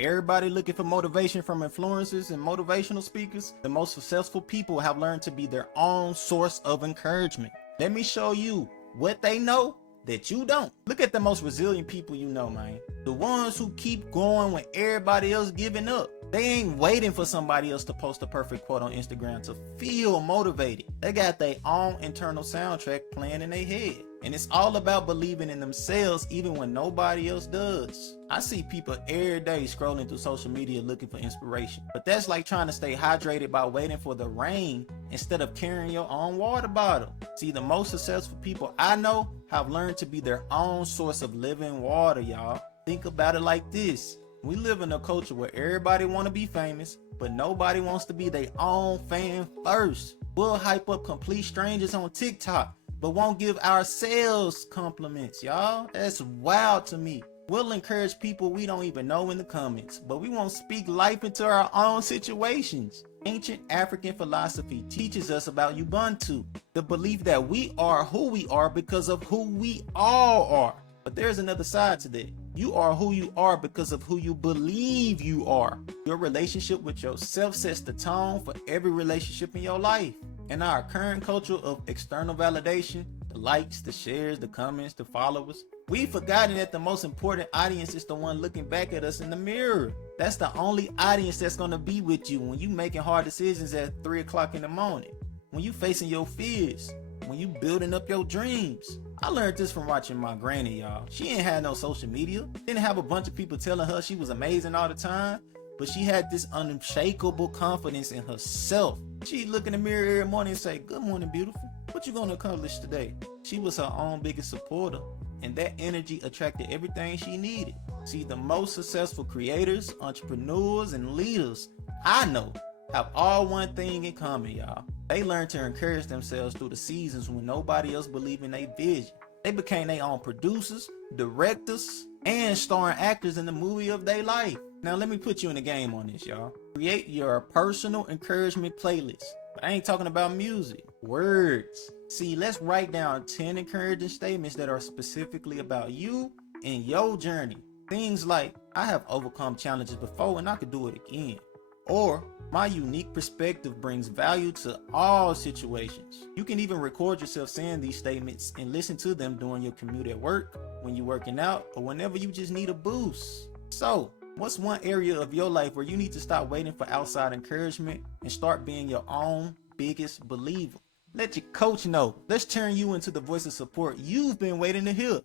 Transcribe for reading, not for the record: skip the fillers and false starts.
everybody looking for motivation from influencers and motivational speakers, the most successful people have learned to be their own source of encouragement. Let me show you what they know that you don't. Look at the most resilient people you know, man. The ones who keep going when everybody else giving up. They ain't waiting for somebody else to post a perfect quote on Instagram to feel motivated. They got their own internal soundtrack playing in their head. And it's all about believing in themselves even when nobody else does. I see people every day scrolling through social media looking for inspiration. But that's like trying to stay hydrated by waiting for the rain instead of carrying your own water bottle. See, the most successful people I know have learned to be their own source of living water, y'all. Think about it like this. We live in a culture where everybody want to be famous, but nobody wants to be their own fan first. We'll hype up complete strangers on TikTok, but won't give ourselves compliments, y'all. That's wild to me. We'll encourage people we don't even know in the comments, but we won't speak life into our own situations. Ancient African philosophy teaches us about Ubuntu, the belief that we are who we are because of who we all are. But there's another side to that. You are who you are because of who you believe you are. Your relationship with yourself sets the tone for every relationship in your life. In our current culture of external validation, the likes, the shares, the comments, the followers, we've forgotten that the most important audience is the one looking back at us in the mirror. That's the only audience that's going to be with you when you making hard decisions at 3 o'clock in the morning, when you facing your fears, when you building up your dreams. I learned this from watching my granny, y'all. She ain't had no social media, didn't have a bunch of people telling her she was amazing all the time, but she had this unshakable confidence in herself. She'd look in the mirror every morning and say, "Good morning, beautiful. What you gonna accomplish today?" She was her own biggest supporter, and that energy attracted everything she needed. See, the most successful creators, entrepreneurs, and leaders I know have all one thing in common, y'all. They learned to encourage themselves through the seasons when nobody else believed in their vision. They became their own producers, directors, and starring actors in the movie of their life. Now let me put you in the game on this, y'all. Create your personal encouragement playlist. But I ain't talking about music, words. See, let's write down 10 encouraging statements that are specifically about you and your journey. Things like, "I have overcome challenges before and I could do it again." Or, "My unique perspective brings value to all situations." You can even record yourself saying these statements and listen to them during your commute at work, when you're working out, or whenever you just need a boost. So, what's one area of your life where you need to stop waiting for outside encouragement and start being your own biggest believer? Let your coach know. Let's turn you into the voice of support you've been waiting to hear.